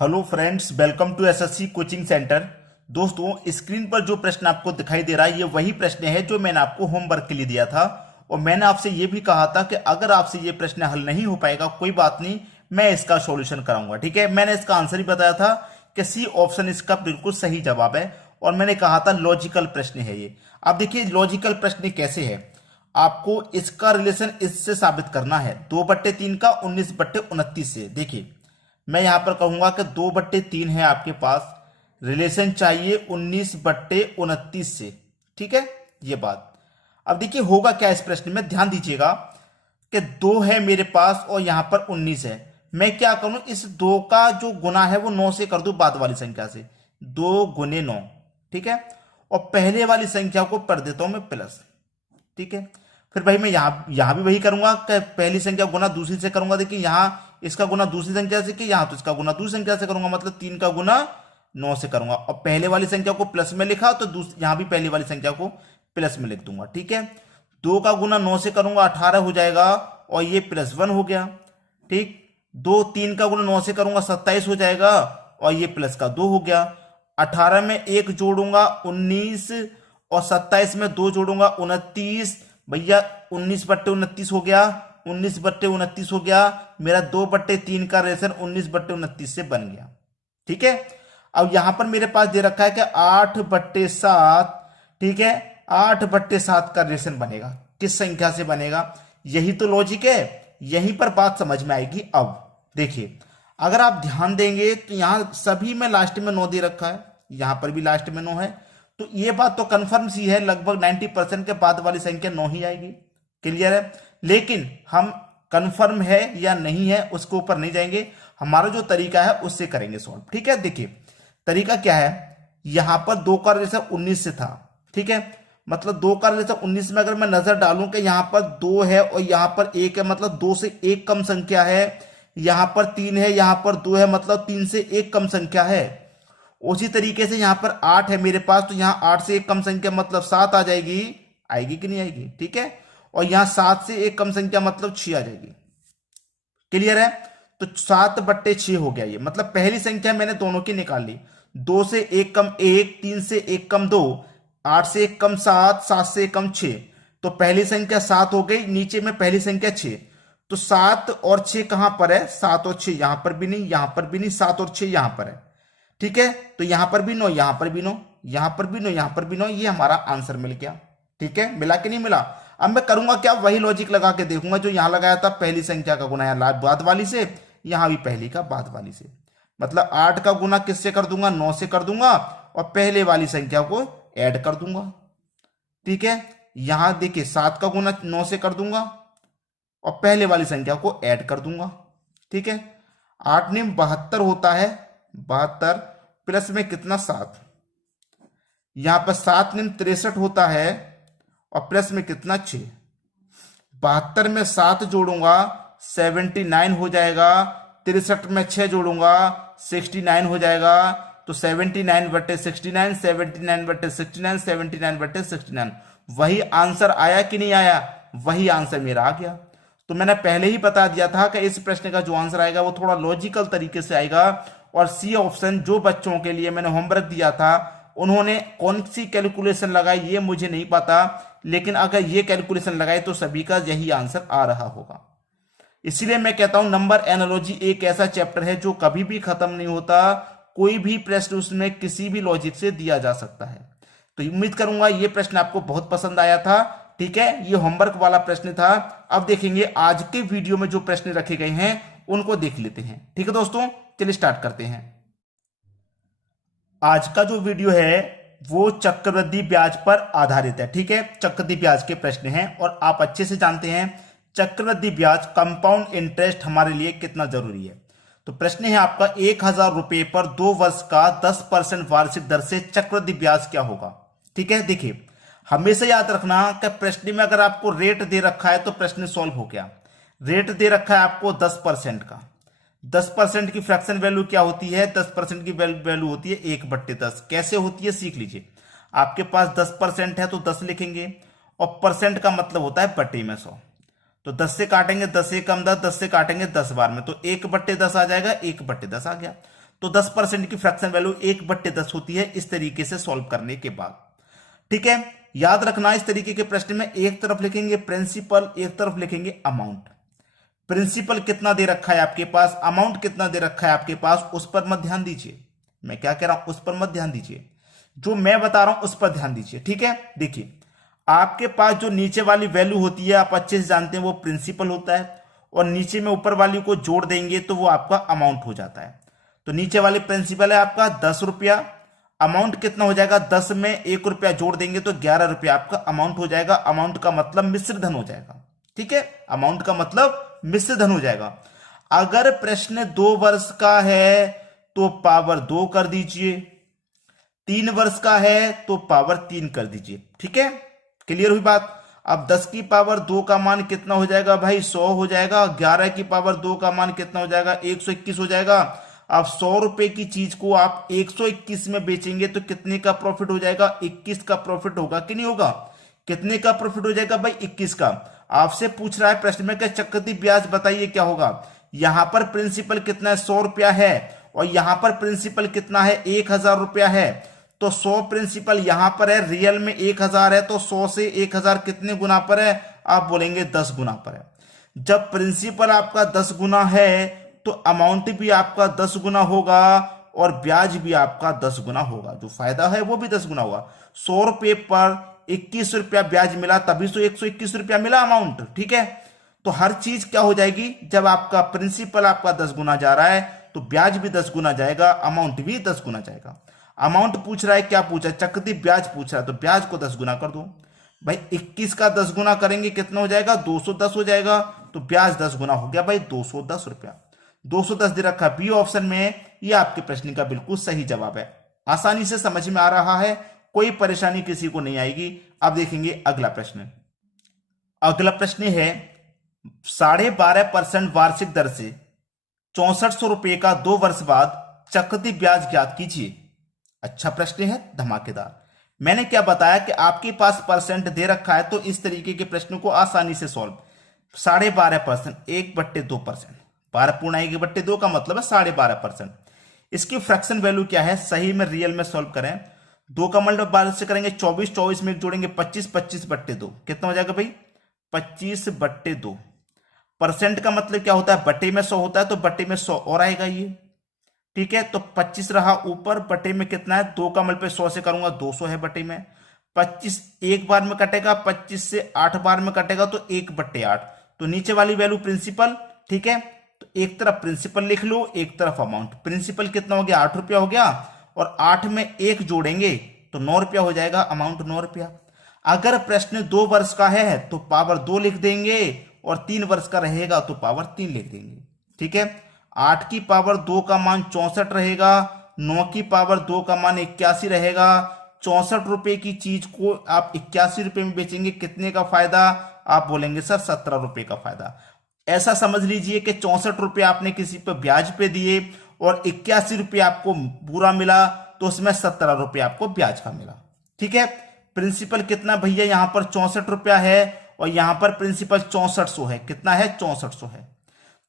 Hello friends, welcome to SSC coaching centre. दोस्तों, screen पर जो प्रश्न आपको दिखाई दे रहा है ये वही प्रश्न है जो मैंने आपको होमवर्क के लिए दिया था। और मैंने आपसे ये भी कहा था कि अगर आपसे ये प्रश्न हल नहीं हो पाएगा कोई बात नहीं, मैं इसका सॉल्यूशन कराऊंगा। ठीक है, मैंने इसका आंसर ही बताया था कि सी ऑप्शन इसका बिल्कुल सही जवाब है। और मैंने कहा था लॉजिकल प्रश्न है ये। अब देखिए लॉजिकल प्रश्न कैसे है, आपको इसका रिलेशन इससे साबित करना है 2/3 का 19/29 से। देखिए मैं यहां पर कहूंगा कि 2/3 है आपके पास, रिलेशन चाहिए 19/29 से। ठीक है ये बात। अब देखिए होगा क्या इस प्रश्न में, ध्यान दीजिएगा कि 2 है मेरे पास और यहां पर 19 है। मैं क्या करूं, इस 2 का जो गुना है वो 9 से कर दूं बाद वाली संख्या से, 2 गुने 9। ठीक है, और पहले वाली संख्या को कर देता हूं मैं प्लस। ठीक है, फिर भाई मैं यहां भी वही करूंगा कि पहली संख्या गुना दूसरी से करूंगा। देखिए यहां इसका गुना दूसरी संख्या से, कि यहां तो इसका गुना दूसरी संख्या से करूंगा, मतलब 3 का गुना 9 से करूंगा। और पहले वाली संख्या को प्लस में लिखा तो यहां भी पहले वाली संख्या को प्लस में लिख दूंगा। ठीक है, 2 का गुना 9 से करूंगा 18 हो जाएगा और ये +1 हो गया। ठीक, 3 का गुना 9 से करूंगा 27 हो जाएगा और ये प्लस का 2 हो गया। 18 में 1 जोड़ूंगा 19 और 27 में 2 जोड़ूंगा 29। भैया 19/29 हो गया, 19/29 हो गया। मेरा 2/3 का रेशन 19/29 से बन गया। ठीक है, अब यहां पर मेरे पास दे रखा है कि 8/7। ठीक है, 8/7 का रेशन बनेगा, किस संख्या से बनेगा? यही तो लॉजिक है, यहीं पर बात समझ में आएगी। अब देखिए अगर आप ध्यान देंगे तो यहां सभी में लास्ट में 9 दे रखा है, यहां पर भी लास्ट में 9 है, तो ये बात तो कंफर्म सी है, लगभग 90% के बाद वाली संख्या 9 ही आएगी। क्लियर है? लेकिन हम कंफर्म है या नहीं है उसके ऊपर नहीं जाएंगे, हमारा जो तरीका है उससे करेंगे सॉल्व। ठीक है, देखिए तरीका क्या है, यहां पर 2 का रिलेशन 19 से था। ठीक है, मतलब 2 का रिलेशन 19 में अगर मैं नजर डालूं कि यहां पर 2 है और यहां पर 1 है, मतलब 2 से 1 कम संख्या है। यहां पर 3 है, यहां पर 2 है, मतलब 3 से 1 कम संख्या है। उसी तरीके से यहां पर 8 है मेरे पास, तो यहां 8 से 1 कम संख्या मतलब 7 आ जाएगी। आएगी कि नहीं आएगी? ठीक है, और यहां 7 से 1 कम संख्या मतलब 6 आ जाएगी। क्लियर है? तो 7/6 हो गया ये, मतलब पहली संख्या मैंने दोनों की निकाल ली। 2 से 1 कम 1, 3 से 1 कम 2, 8 से 1 कम 7, 7 से 1 कम 6। तो पहली संख्या 7 हो गई, नीचे में पहली संख्या 6। तो 7 और 6 कहां पर है? 7 और 6 यहां पर भी नहीं, यहां पर भी नहीं, 7 और 6 यहां पर है। ठीक है, तो यहां पर भी 9, यहां पर भी 9, यहां पर भी 9, यहां पर भी 9, ये हमारा आंसर मिल गया। ठीक है, मिला कि नहीं मिला? अब मैं करूंगा क्या, वही लॉजिक लगा के देखूंगा जो यहां लगाया था, पहली संख्या का गुना यहां बाद वाली से, यहां भी पहली का बाद वाली से। मतलब 8 का गुना किससे कर दूंगा? 9 से कर दूंगा और पहले वाली संख्या को ऐड कर दूंगा। ठीक है, यहां देखिए 7 का गुना 9 से कर दूंगा और पहले वाली संख्या को ऐड कर दूंगा। ठीक है, 8 निम 72 होता है, 72 प्लस में कितना? 7। यहां पर 7 निम 63 होता है और प्लस में कितना? 6। 72 में 7 जोड़ूंगा 79 हो जाएगा, 63 में 6 जोड़ूंगा 69 हो जाएगा। तो 79/69, 79/69, 79/69, वही आंसर आया कि नहीं आया? वही आंसर मेरा आ गया। तो मैंने पहले ही बता दिया था कि इस प्रश्न का जो आंसर आएगा वो थोड़ा लॉजिकल तरीके से आएगा। और सी ऑप्शन जो बच्चों के लिए मैंने होमवर्क दिया था उन्होंने कौन सी कैलकुलेशन लगाई ये मुझे नहीं पता, लेकिन अगर ये कैलकुलेशन लगाए तो सभी का यही आंसर आ रहा होगा। इसलिए मैं कहता हूं नंबर एनालॉजी एक ऐसा चैप्टर है जो कभी भी खत्म नहीं होता, कोई भी प्रश्न उसमें किसी भी लॉजिक से दिया जा सकता है। तो उम्मीद करूंगा ये प्रश्न आपको बहुत पसंद आया था। ठीक है, ये होमवर्क वाला प्रश्न था। अब देखेंगे आज के वीडियो में जो प्रश्न रखे गए हैं उनको देख लेते हैं। ठीक है दोस्तों, चलिए स्टार्ट करते हैं। आज का जो वीडियो है वो चक्रवृद्धि ब्याज पर आधारित है। ठीक है, चक्रवृद्धि ब्याज के प्रश्न हैं और आप अच्छे से जानते हैं चक्रवृद्धि ब्याज कंपाउंड इंटरेस्ट हमारे लिए कितना जरूरी है। तो प्रश्न है आपका, 1000 रुपए पर 2 वर्ष का 10% वार्षिक दर से चक्रवृद्धि ब्याज क्या होगा? ठीक है, देखिए हमेशा याद रखना कि प्रश्न में अगर आपको रेट दे रखा है तो प्रश्न सॉल्व हो गया। रेट दे रखा है आपको 10% का, 10% की फ्रैक्शन वैल्यू क्या होती है? 10% की वैल्यू होती है 1/10। कैसे होती है सीख लीजिए। आपके पास 10% है तो 10 लिखेंगे और परसेंट का मतलब होता है बटे में 100। तो 10 से काटेंगे 10 से कम 10, 10 से काटेंगे 10 बार में, तो 1/10 आ जाएगा, 1/10 आ गया। तो 10% की फ्रैक्शन वैल्यू 1/10 होती है इस तरीके से सॉल्व करने के बाद। ठीक है, याद रखना इस तरीके के प्रश्न में एक तरफ लिखेंगे प्रिंसिपल, एक तरफ लिखेंगे अमाउंट। प्रिंसिपल कितना दे रखा है आपके पास, अमाउंट कितना दे रखा है आपके पास, उस पर मत ध्यान दीजिए। मैं क्या कह रहा हूं उस पर मत ध्यान दीजिए, जो मैं बता रहा हूं उस पर ध्यान दीजिए। ठीक है, देखिए आपके पास जो नीचे वाली वैल्यू होती है आप अच्छे से जानते हैं वो प्रिंसिपल होता है, और नीचे में ऊपर वाली को जोड़ देंगे तो वो आपका अमाउंट हो जाता है। तो नीचे वाली प्रिंसिपल है आपका 10 रुपया, अमाउंट कितना हो जाएगा, 10 में 1 रुपया जोड़ देंगे तो 11 रुपया आपका अमाउंट हो जाएगा। अमाउंट का मतलब मिश्र धन हो जाएगा। ठीक है, अमाउंट का मतलब मिश्र धन हो जाएगा। अगर प्रश्न 2 वर्ष का है तो पावर 2 कर दीजिए, 3 वर्ष का है तो पावर 3 कर दीजिए। ठीक है, क्लियर हुई बात। अब 10 की पावर 2 का मान कितना हो जाएगा भाई, 100 हो जाएगा। 11 की पावर 2 का मान कितना हो जाएगा, 121 हो जाएगा। अब 100 रुपए की चीज को आप 121 में बेचेंगे तो कितने का प्रॉफिट हो जाएगा, 21 का प्रॉफिट होगा कि नहीं होगा। कितने का प्रॉफिट हो जाएगा भाई, 21 का। आपसे पूछ रहा है प्रश्न में कि चक्रवृद्धि ब्याज बताइए क्या होगा। यहां पर प्रिंसिपल कितना है, 100 रुपया है, और यहां पर प्रिंसिपल कितना है, 1000 रुपया है। तो 100 प्रिंसिपल यहां पर है, रियल में 1000 है, तो 100 से 1000 कितने गुना पर है, आप बोलेंगे 10 गुना पर है। जब प्रिंसिपल आपका 10 गुना है तो अमाउंट भी आपका 10 गुना होगा और ब्याज भी आपका 10 गुना होगा। जो फायदा है वो भी 10 गुना होगा। 100 रुपये पर 21 रुपया ब्याज मिला, तभी तो 121 रुपया मिला अमाउंट। ठीक है, तो हर चीज क्या हो जाएगी, जब आपका प्रिंसिपल आपका 10 गुना जा रहा है तो ब्याज भी 10 गुना जाएगा, अमाउंट भी 10 गुना जाएगा। अमाउंट पूछ रहा है, क्या पूछा है, चक्रवृद्धि ब्याज पूछ रहा है, तो ब्याज को 10 गुना कर दो भाई। 21 का 10 गुना करेंगे कितना हो जाएगा, 210 हो जाएगा। तो ब्याज 10 गुना हो गया भाई 210 रुपया। 210 दे रखा बी ऑप्शन में, ये आपके प्रश्न का बिल्कुल सही जवाब है। आसानी से समझ में आ रहा है, कोई परेशानी किसी को नहीं आएगी। अब देखेंगे अगला प्रश्न। अगला प्रश्न है 12.5% वार्षिक दर से 6400 रुपए का 2 वर्ष बाद चक्रवृद्धि ब्याज ज्ञात कीजिए। अच्छा प्रश्न है, धमाकेदार। मैंने क्या बताया कि आपके पास परसेंट दे रखा है, तो इस तरीके के प्रश्न को आसानी से सॉल्व। 12.5%, 1/2%, 12.1/2 का मतलब है 12.5%। इसकी फ्रैक्शन वैल्यू क्या है, सही में रियल में सॉल्व करें। 2 का मल्टीप्लाई 12 से करेंगे 24, 24 में जोड़ेंगे 25, 25/2 कितना हो जाएगा भाई, 25/2। परसेंट का मतलब क्या होता है, बटे में 100 होता है, तो बटे में 100 और आएगा ये। ठीक है, तो 25 रहा ऊपर, बटे में कितना है, 2 का मल्टीप्लाई 100 से करूंगा 200 है बटे में। 25 एक बार में कटेगा, 25 से 8 बार में कटेगा तो 1/8। तो नीचे वाली वैल्यू प्रिंसिपल। ठीक है, तो एक तरफ प्रिंसिपल लिख लो, एक तरफ अमाउंट। प्रिंसिपल कितना हो गया, 8 रुपया हो गया, और 8 में 1 जोड़ेंगे तो 9 रुपया हो जाएगा, अमाउंट 9 रुपया। अगर प्रश्न 2 वर्ष का है तो पावर 2 लिख देंगे, और 3 वर्ष का रहेगा तो पावर 3 लिख देंगे। ठीक है, 8 की पावर 2 का मान 64 रहेगा, 9 की पावर 2 का मान 81 रहेगा। 64 रुपए की चीज को आप 81 रुपए में बेचेंगे, कितने का फायदा, आप बोलेंगे सर 17 रुपए का फायदा। ऐसा समझ लीजिए कि 64 रुपए आपने किसी पे ब्याज पे दिए और 81 रुपये आपको पूरा मिला, तो उसमें 17 रुपये आपको ब्याज का मिला। ठीक है, प्रिंसिपल कितना भैया, यहां पर 64 रुपया है, और यहां पर प्रिंसिपल 6400 है। कितना है, 6400 है।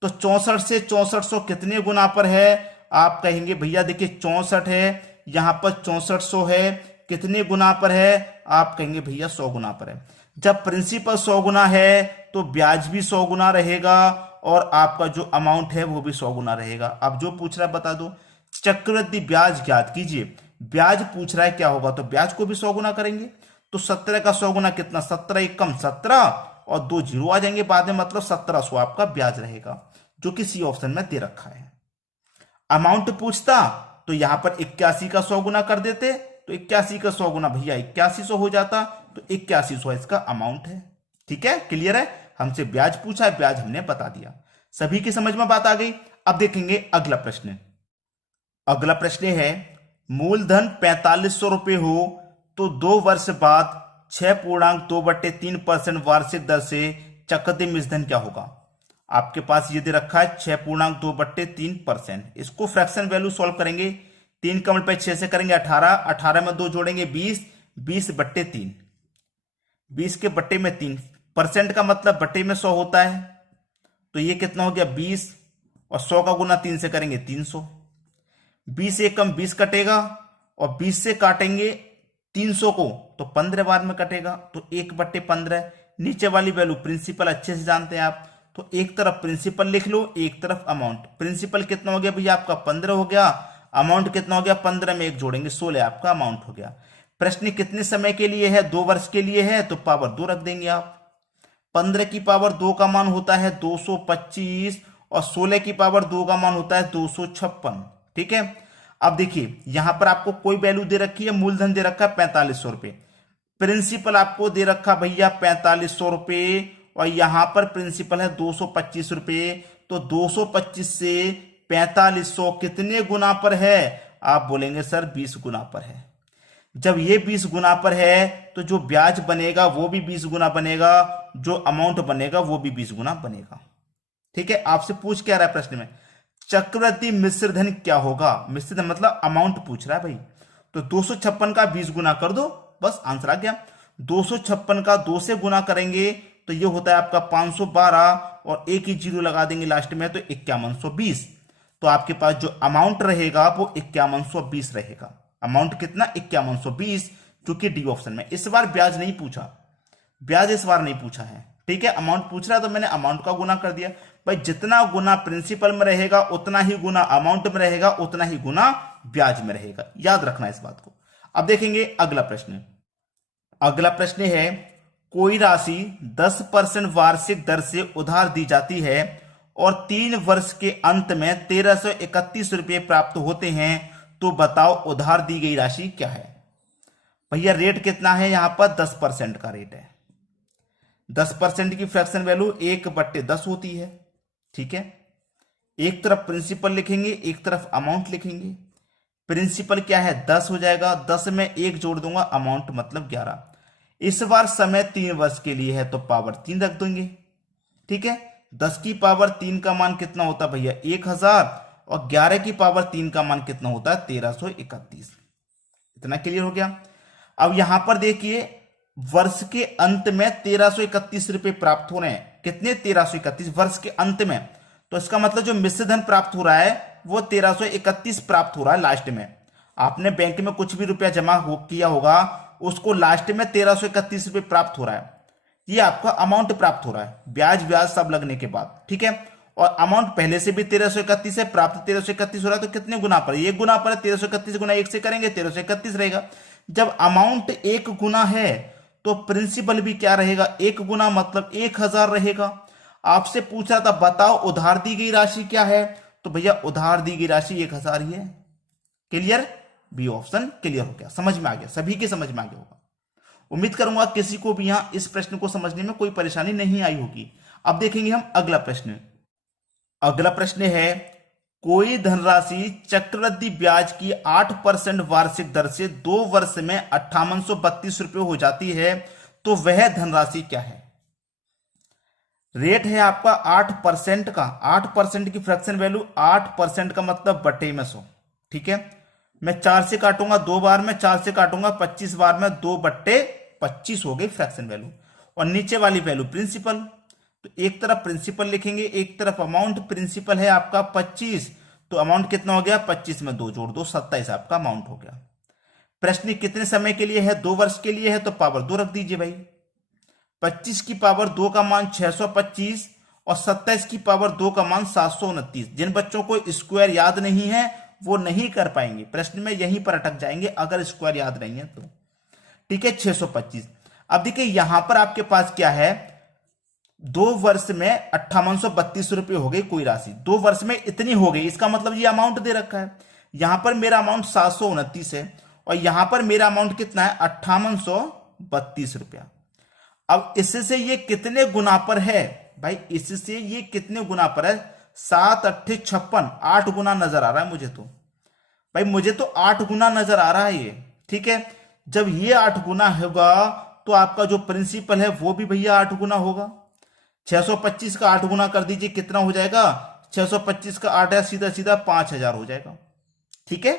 तो 64 से 6400 कितने गुना पर है, आप कहेंगे भैया देखिए 64 है, यहां पर 6400 है, कितने गुना पर है, आप कहेंगे भैया 100 गुना पर है। जब प्रिंसिपल 100 गुना है तो ब्याज भी 100 गुना रहेगा, और आपका जो अमाउंट है वो भी 100 गुना रहेगा। अब जो पूछ रहा है बता दो, चक्रवृद्धि ब्याज ज्ञात कीजिए। ब्याज पूछ रहा है क्या होगा, तो ब्याज को भी 100 गुना करेंगे। तो 17 का 100 गुना कितना, 17 एकम 17, और 2 जीरो आ जाएंगे बाद में, मतलब 1700 आपका ब्याज रहेगा, जो कि सी ऑप्शन में दे रखा है। अमाउंट पूछता तो यहां पर 81 का 100 गुना कर देते, तो 81 का 100 गुना भैया 8100 हो जाता, तो 8100 इसका अमाउंट है। ठीक है, क्लियर है। हमसे ब्याज पूछा है, ब्याज हमने बता दिया। सभी की समझ में बात आ गई। अब देखेंगे अगला प्रश्न। अगला प्रश्न है, मूलधन 4500 रुपए हो तो 2 वर्ष बाद 6.2/3% वार्षिक दर से चक्रवृद्धि मिश्रधन क्या होगा। आपके पास ये दे रखा है 6.2/3%। इसको फ्रैक्शन वैल्यू सॉल्व करेंगे। 3 का मल्टीप्लाई 6 से करेंगे 18, 18 में 2 जोड़ेंगे 20, 20/3, 20 के बट्टे में 3। परसेंट का मतलब बट्टे में 100 होता है, तो ये कितना हो गया 20, और 100 का गुना 3 से करेंगे 300। 20 एकम 20 कटेगा और 20 से काटेंगे 300 को तो 15 बार में कटेगा, तो 1/15। नीचे वाली वैल्यू प्रिंसिपल अच्छे से जानते हैं आप, तो एक तरफ प्रिंसिपल लिख लो, एक तरफ अमाउंट। प्रिंसिपल कितना हो गया भैया आपका 15 हो गया, अमाउंट कितना हो गया 15 में 1 जोड़ेंगे 16 आपका अमाउंट हो गया। प्रश्न कितने समय के लिए है, 2 वर्ष के लिए है, तो पावर 2 रख देंगे आप। 15 की पावर 2 का मान होता है 225 और 16 की पावर 2 का मान होता है 256। ठीक है, अब देखिए यहां पर आपको कोई वैल्यू दे रखी है, मूलधन दे रखा है 4500 रुपए, प्रिंसिपल आपको दे रखा भैया 4500 रुपए और यहां पर प्रिंसिपल है 225 रुपए, तो 225 से 4500 कितने गुना पर है, आप बोलेंगे सर 20 गुना पर है। जब ये 20 गुना पर है तो जो ब्याज बनेगा वो भी 20 गुना बनेगा, जो अमाउंट बनेगा वो भी 20 गुना बनेगा। ठीक है, आपसे पूछ क्या रहा है प्रश्न में, चक्रवृद्धि मिश्र धन क्या होगा, मिश्र धन मतलब अमाउंट पूछ रहा है भाई, तो 256 का 20 गुना कर दो, बस आंसर आ गया। 256 का 2 से गुना करेंगे तो ये होता है आपका 512 और एक ही जीरो लगा देंगे लास्ट में तो 5120, तो आपके पास जो अमाउंट रहेगा वो 5120 रहेगा। अमाउंट कितना 5120, क्योंकि डी ऑप्शन में। इस बार ब्याज नहीं पूछा, ब्याज इस बार नहीं पूछा है। ठीक है, अमाउंट पूछ रहा है तो मैंने अमाउंट का गुना कर दिया। भाई जितना गुना प्रिंसिपल में रहेगा उतना ही गुना अमाउंट में रहेगा, उतना ही गुना ब्याज में रहेगा, याद रखना इस बात को। अब देखेंगे अगला प्रश्न। अगला प्रश्न है, कोई राशि 10% वार्षिक दर से उधार दी जाती है और 3 वर्ष के अंत में 1331 रुपये प्राप्त होते हैं, तो बताओ उधार दी गई राशि क्या है। भैया रेट कितना है, यहां पर 10% का रेट है। 10% की फ्रैक्शन वैल्यू 1/10 होती है। ठीक है, एक तरफ प्रिंसिपल लिखेंगे, एक तरफ अमाउंट लिखेंगे। प्रिंसिपल क्या है 10 हो जाएगा, 10 में 1 जोड़ दूंगा, अमाउंट मतलब 11। इस बार समय 3 वर्ष के लिए है तो पावर 3 रख देंगे। ठीक है, 10 की पावर 3 का मान कितना होता है भैया 1000 और 11 की पावर 3 का मान कितना होता है 1331। इतना क्लियर हो गया। अब यहां पर देखिए वर्ष के अंत में 1331 रुपए प्राप्त हो रहे हैं, कितने 1331 वर्ष के अंत में, तो इसका मतलब जो मिश्र धन प्राप्त हो रहा है वो 1331 प्राप्त हो रहा है लास्ट में। आपने बैंक में कुछ भी रुपया जमा किया होगा उसको लास्ट में 1331 रुपए प्राप्त हो रहा है, ये आपका अमाउंट प्राप्त हो रहा है, ब्याज ब्याज सब लगने के बाद। ठीक है, और अमाउंट पहले से भी 1331 है, प्राप्त 1331 हो रहा है, तो कितने गुना पर, 1 गुना पर है, 1331 गुना 1 से करेंगे 1331 रहेगा। जब अमाउंट 1 गुना है तो प्रिंसिपल भी क्या रहेगा 1 गुना, मतलब 1000 रहेगा। आपसे पूछ रहा था बताओ उधार दी गई राशि क्या है, तो भैया उधार दी गई राशि 1000 ही है। क्लियर, बी ऑप्शन क्लियर हो गया, समझ में आ गया, सभी के समझ में आ गया होगा। उम्मीद करूंगा किसी को भी यहां इस प्रश्न को समझने में कोई परेशानी नहीं आई होगी। अब देखेंगे हम अगला प्रश्न। अगला प्रश्न है, कोई धनराशि चक्रवृद्धि ब्याज की 8% वार्षिक दर से 2 वर्ष में 5832 रुपये हो जाती है, तो वह धनराशि क्या है। रेट है आपका 8% का, 8% की फ्रैक्शन वैल्यू, 8% का मतलब बटे में 100। ठीक है, मैं 4 से काटूंगा 2 बार में, 4 से काटूंगा 25 बार में, 2/25 हो गई फ्रैक्शन वैल्यू। और नीचे वाली वैल्यू प्रिंसिपल, तो एक तरफ प्रिंसिपल लिखेंगे, एक तरफ अमाउंट। प्रिंसिपल है आपका 25, तो अमाउंट कितना हो गया 25 में 2 जोड़ दो, 27 आपका अमाउंट हो गया। प्रश्न कितने समय के लिए है, 2 वर्ष के लिए है, तो पावर 2 रख दीजिए भाई। 25 की पावर 2 का मान 625 और 27 की पावर 2 का मान 729। जिन बच्चों को स्क्वायर याद नहीं है वो नहीं कर पाएंगे, प्रश्न में यहीं पर अटक जाएंगे अगर स्क्वायर याद नहीं है तो। ठीक है, 625। अब देखिए यहां पर आपके पास क्या है, 2 वर्ष में 5832 रुपये हो गई कोई राशि, 2 वर्ष में इतनी हो गई, इसका मतलब ये अमाउंट दे रखा है। यहां पर मेरा अमाउंट 729 है और यहां पर मेरा अमाउंट कितना है 5832 रुपया। अब इससे ये कितने गुना पर है भाई, इससे ये कितने गुना पर है, 7 8 56, 8 गुना नजर आ रहा है मुझे तो भाई, मुझे तो 8 गुना नजर आ रहा है ये। ठीक है, जब ये 8 गुना होगा तो आपका जो प्रिंसिपल है वो भी भैया 8 गुना होगा। 625 का 8 गुना कर दीजिए, कितना हो जाएगा, 625 का 8 है, सीधा सीधा 5000 हो जाएगा। ठीक है,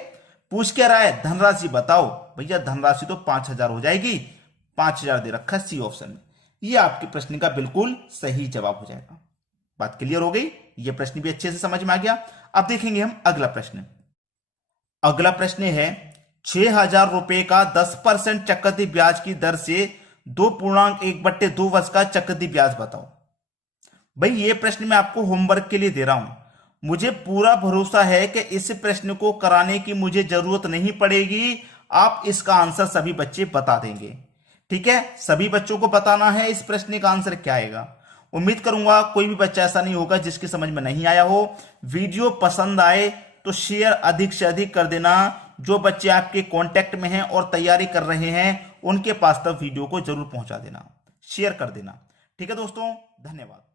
पूछ क्या रहा है, धनराशि बताओ, भैया धनराशि तो 5000 हो जाएगी, 5000 दे रखा है सी ऑप्शन में। ये आपके प्रश्न का बिल्कुल सही जवाब हो जाएगा। बात क्लियर हो गई, ये प्रश्न भी अच्छे से समझ में आ गया। अब देखेंगे हम अगला प्रश्न। अगला प्रश्न है 6,000 रुपए का 10% चक्रवृद्धि ब्याज की दर से 2.1/2 वर्ष का चक्रवृद्धि ब्याज बताओ। भाई ये प्रश्न मैं आपको होमवर्क के लिए दे रहा हूं। मुझे पूरा भरोसा है कि इस प्रश्न को कराने की मुझे जरूरत नहीं पड़ेगी, आप इसका आंसर सभी बच्चे बता देंगे। ठीक है, सभी बच्चों को बताना है इस प्रश्न का आंसर क्या आएगा। उम्मीद करूंगा कोई भी बच्चा ऐसा नहीं होगा जिसकी समझ में नहीं आया हो। वीडियो पसंद आए तो शेयर अधिक से अधिक कर देना। जो बच्चे आपके कांटेक्ट में हैं और तैयारी कर रहे हैं उनके पास तक वीडियो को जरूर पहुंचा देना, शेयर कर देना। ठीक है दोस्तों, धन्यवाद।